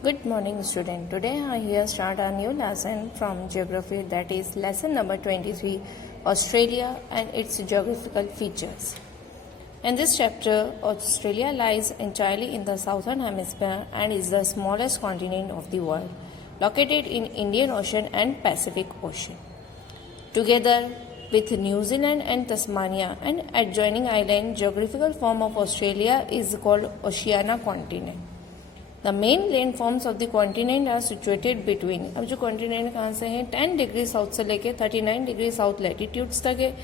Good morning, student. Today I here start a new lesson from geography, that is lesson number 23, Australia and its geographical features. In this chapter, Australia lies entirely in the southern hemisphere and is the smallest continent of the world, located in Indian Ocean and Pacific Ocean. Together with New Zealand and Tasmania and adjoining island, geographical form of Australia is called Oceania continent. The main landforms of the continent are situated between, अब जो continent कहाँ से है, 10 degree south से लेके 39 degree south latitudes तक है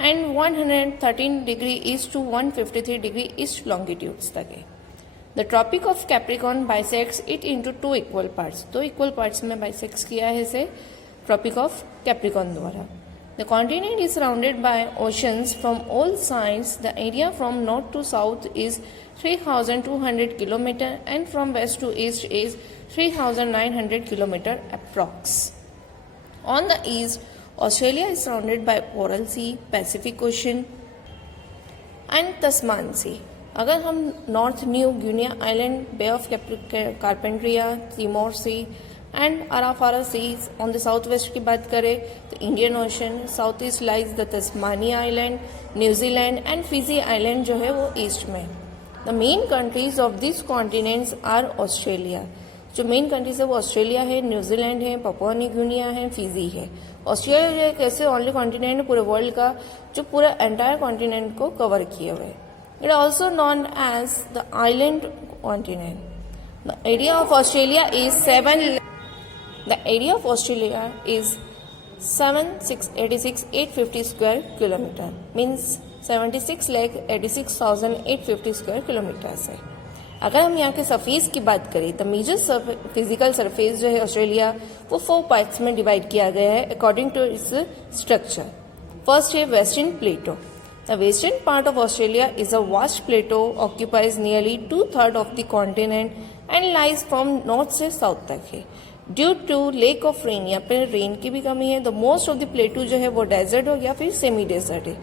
and 113 degree east to 153 degree east longitudes तक है. The tropic of Capricorn bisects it into two equal parts, दो इक्वल पार्ट्स में बाइसेक्ट्स किया है इसे ट्रॉपिक ऑफ कैप्रिकॉर्न द्वारा. The continent is surrounded by oceans from all sides. The area from north to south is 3,200 km and from west to east is 3,900 km approx. On the east, Australia is surrounded by Coral Sea, Pacific Ocean and Tasman Sea. अगर हम north New Guinea island, bay of Carpentaria, Timor sea and Arafura seas on the south west की बात करें तो Indian ocean, south east lies the Tasmania island, New Zealand and Fiji island जो है वो east में. The main countries of this continents are Australia. जो main countries है वो ऑस्ट्रेलिया है, न्यूजीलैंड है, पपुआ न्यू गिनिया है, फिजी है. ऑस्ट्रेलिया जो एक ऐसे ओनली कॉन्टिनेंट है पूरे वर्ल्ड का जो पूरा एंटायर कॉन्टिनेंट को कवर किए हुए. It also known as the island continent. The area of Australia is The area of Australia is 7,686,850 square kilometer, means 76,86,850 square kilometers है. अगर हम यहाँ के सरफेस की बात करें तो मेजर फिजिकल सरफेस जो है ऑस्ट्रेलिया वो 4 पार्ट्स में डिवाइड किया गया है according to its structure. First है western plateau. The western part of Australia is a vast plateau, occupies nearly 2/3 of the continent and lies from north से south तक है. Due to lack of rain, यहाँ पे rain की भी कमी है. The most of the plateau जो है वो डेजर्ट हो गया, फिर सेमी डेजर्ट है.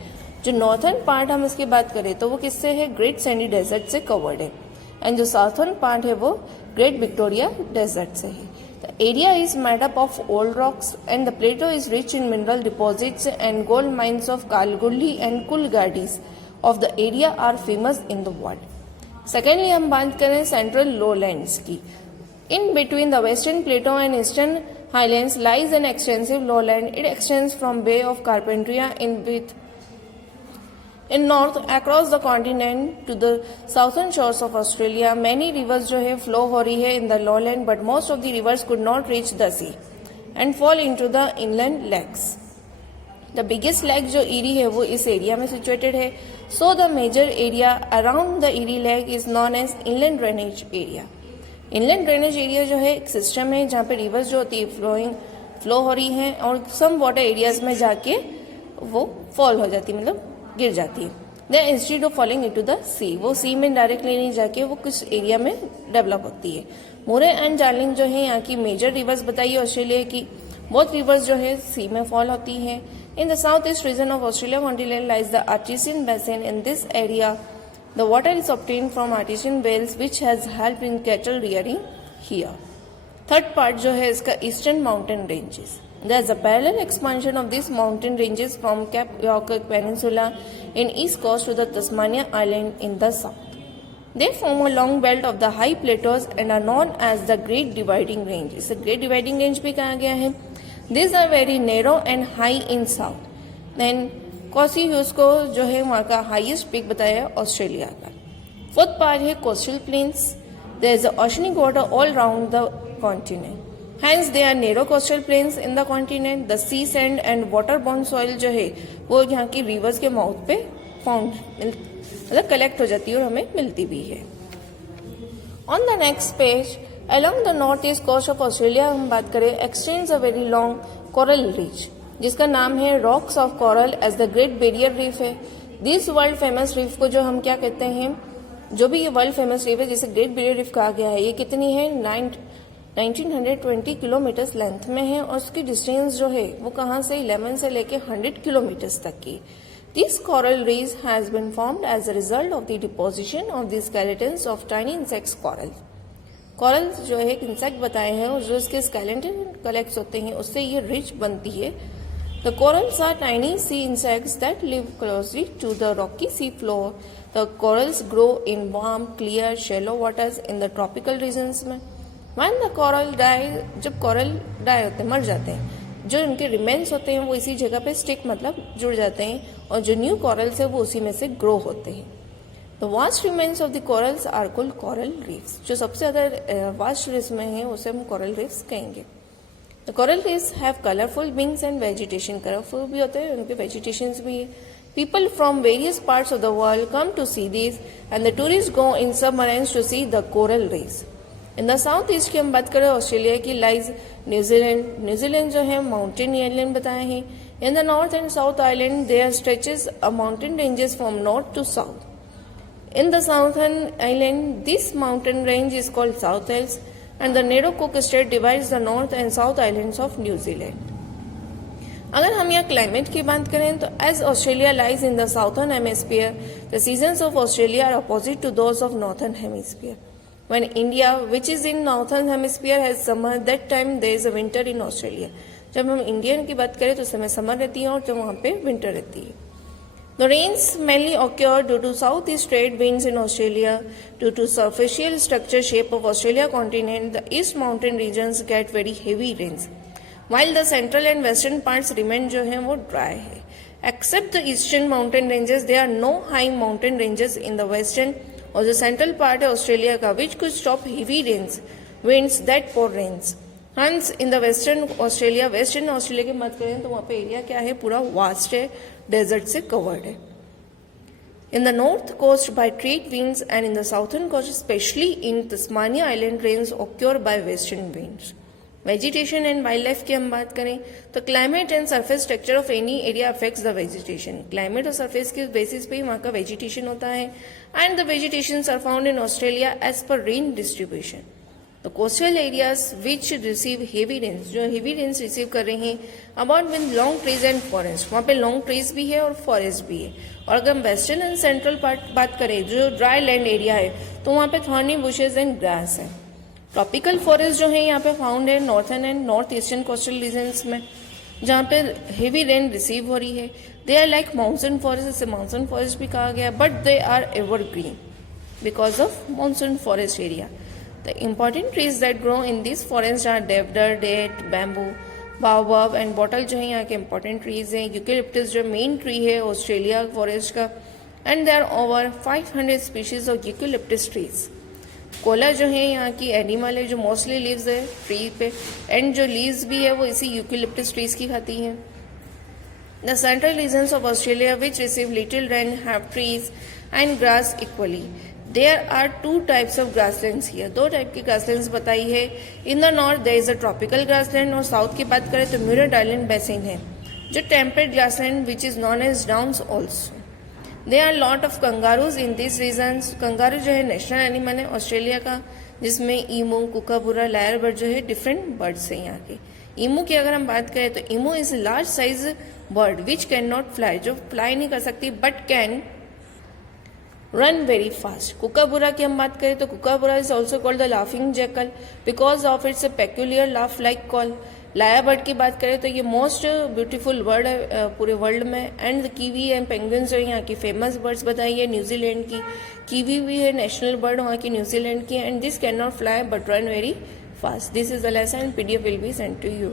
जो नॉर्थर्न पार्ट हम इसकी बात करें तो वो किससे है, ग्रेट सैंडी डेजर्ट से कवर्ड है. एंड जो साउथर्न पार्ट है वो ग्रेट विक्टोरिया डेजर्ट से है. The area is made up of old rocks and the plateau is rich in mineral deposits and gold mines of Kalgoorlie and Coolgardie of the area are famous in the world. Secondly हम बात करें central लोलैंड्स की. In between the western plateau and eastern highlands lies an extensive lowland. It extends from Bay of Carpentria in north across the continent to the southern shores of Australia. Many rivers जो है flow हो रही है in the lowland, but most of the rivers could not reach the sea and fall into the inland lakes. The biggest lake जो Erie है वो इस area में situated है. So the major area around the Erie Lake is known as inland drainage area. Inland drainage area जो है एक system है जहाँ पे रिवर्स जो होती है फ्लो हो रही है और सम वाटर एरियाज में जाके वो फॉल हो जाती है, मतलब गिर जाती है. Then instead of falling into the sea, वो सी में डायरेक्टली नहीं जाके वो कुछ एरिया में डेवलप होती है. मुरे एंड डार्लिंग जो है यहाँ की मेजर रिवर्स बताइए ऑस्ट्रेलिया की. बहुत रिवर्स जो है सी में फॉल होती है. In the south east region of Australia continent lies the artisan basin. In this area the water is obtained from artesian wells which has helped in cattle rearing here. Third part जो है इसका eastern mountain ranges. There is a parallel expansion of these mountain ranges from Cape York Peninsula in east coast to the Tasmania Island in the south. They form a long belt of the high plateaus and are known as the Great Dividing Range. इसे Great Dividing Range भी कहा गया है. These are very narrow and high in south. Then quasi huge को जो है वहाँ का हाईएस्ट पीक बताया है ऑस्ट्रेलिया का. फोर्थ पार्ट है coastal plains. There is oceanic water all round the continent, hence they are narrow coastal plains in the continent. The sea sand and water borne soil जो है वो यहाँ की reverse के माउथ पे found मतलब collect हो जाती है और हमें मिलती भी है. On the next page along the north east coast of Australia हम बात करें extends a very long coral reach जिसका नाम है rocks of coral as the Great Barrier Reef है. दिस वर्ल्ड फेमस रीफ को जो हम क्या कहते हैं, जो भी ये वर्ल्ड फेमस रीफ है जिसे ग्रेट बैरियर रीफ कहा गया है, ये कितनी है 1920 किलोमीटर लेंथ में है और उसकी डिस्टेंस जो है वो कहाँ से 11 से लेके 100 किलोमीटर तक की. This coral reef has been formed as a result of the deposition of the skeletons of tiny insect coral. Corals जो है एक इंसेक्ट बताए हैं और जो इसके स्केलेटन कलेक्ट होते हैं उससे ये रिच बनती है. The corals are tiny sea insects that live closely to the rocky sea floor. The corals grow in warm, clear, shallow waters in the tropical regions में. When the coral die, जब coral die होते हैं, मर जाते हैं, जो उनके remains होते हैं वो इसी जगह पे स्टिक मतलब जुड़ जाते हैं और जो न्यू कॉरल्स है वो उसी में से ग्रो होते हैं. The vast remains of the corals are called coral reefs. जो सबसे ज़्यादा वास्ट रिफ्स में है उसे हम coral reefs कहेंगे. The coral reefs have colorful wings and vegetation. Colorful भी होते हैं, उनके vegetations भी है. People from various parts of the world come to see these, and the tourists go in submarines to see the coral reefs. In the southeast की हम बात करें ऑस्ट्रेलिया की lies न्यूजीलैंड. न्यूजीलैंड जो है माउंटेन आइलैंड बताए हैं. In the north and south island there stretches a mountain ranges from north to south. In the southern island this mountain range is called South Hills. And the narrow Cook Strait divides the north and south islands of New Zealand. अगर हम यहाँ climate की बात करें तो as Australia lies in the southern hemisphere, the seasons of Australia are opposite to those of northern hemisphere. When India, which is in northern hemisphere, has summer, that time there is a winter in Australia. जब हम Indian की बात करें तो समय summer रहती है और जब वहाँ पे विंटर रहती है. The rains mainly occur due to southeast trade winds in Australia. Due to superficial structure shape of Australia continent, the east mountain regions get very heavy rains, while the central and western parts remain जो हैं वो dry है. Except the eastern mountain ranges, there are no high mountain ranges in the western or the central part of Australia का which could stop heavy winds that pour rains. Hence, in the western Australia की बात करें तो वहाँ पे area क्या है, पूरा वास्ट है, डेजर्ट से कवर्ड है. In the north coast by trade winds and in the southern coast especially in Tasmania Island rains occur by western winds. Vegetation and wildlife की हम बात करें तो climate and surface structure of any area affects the vegetation. Climate और surface के basis पे ही वहाँ का vegetation होता है and the vegetations are found in Australia as per rain distribution. The coastal areas which receive heavy rains, जो heavy rains receive कर रहे हैं, about with long trees and forest. वहाँ पे long trees भी है और forest भी है. और अगर हम western and central part बात करें, जो dry land area है, तो वहाँ पे thorny bushes and grass है. Tropical forest जो है यहाँ पे found है northern and northeastern coastal regions में, जहाँ पे heavy rain receive हो रही है. They are like mountain forest, इसे mountain forest भी कहा गया, but they are evergreen because of monsoon forest area. The important trees that grow in these forests are deodar, date, bamboo, baobab and bottle जो है यहाँ के important trees हैं. Eucalyptus जो main tree है ऑस्ट्रेलिया फॉरेस्ट का and there are over 500 species of eucalyptus trees. Cola जो है यहाँ की एनिमल है जो mostly lives है tree पे and जो leaves भी है वो इसी eucalyptus trees की खाती हैं. The central regions of Australia which receive little rain have trees and grass equally. There are two types of grasslands here. दो टाइप की grasslands बताई है. In the north there is a tropical grassland और south की बात करें तो muriate island basin है जो temperate grassland which is known as downs also. There are lot of kangaroos in these regions. Kangaroo जो है नेशनल एनिमल है ऑस्ट्रेलिया का जिसमें ईमू, कुकाबुरा, लायर बर्ड जो है डिफरेंट बर्ड्स हैं यहाँ के. ईमू की अगर हम बात करें तो emu is large size bird which can not fly, जो फ्लाई नहीं कर सकती but can run very fast. Kookaburra की हम बात करें तो kookaburra is also called the laughing jackal because of its peculiar laugh like call. Lyre bird की बात करें तो ये मोस्ट ब्यूटीफुल बर्ड है पूरे वर्ल्ड में. एंड कीवी एंड पेंगुइन्स जो यहाँ की फेमस बर्ड्स बताई है. न्यूजीलैंड की कीवी भी है नेशनल बर्ड वहाँ की न्यूजीलैंड की. And this can not fly but run very fast. This is the lesson. PDF will be sent to you.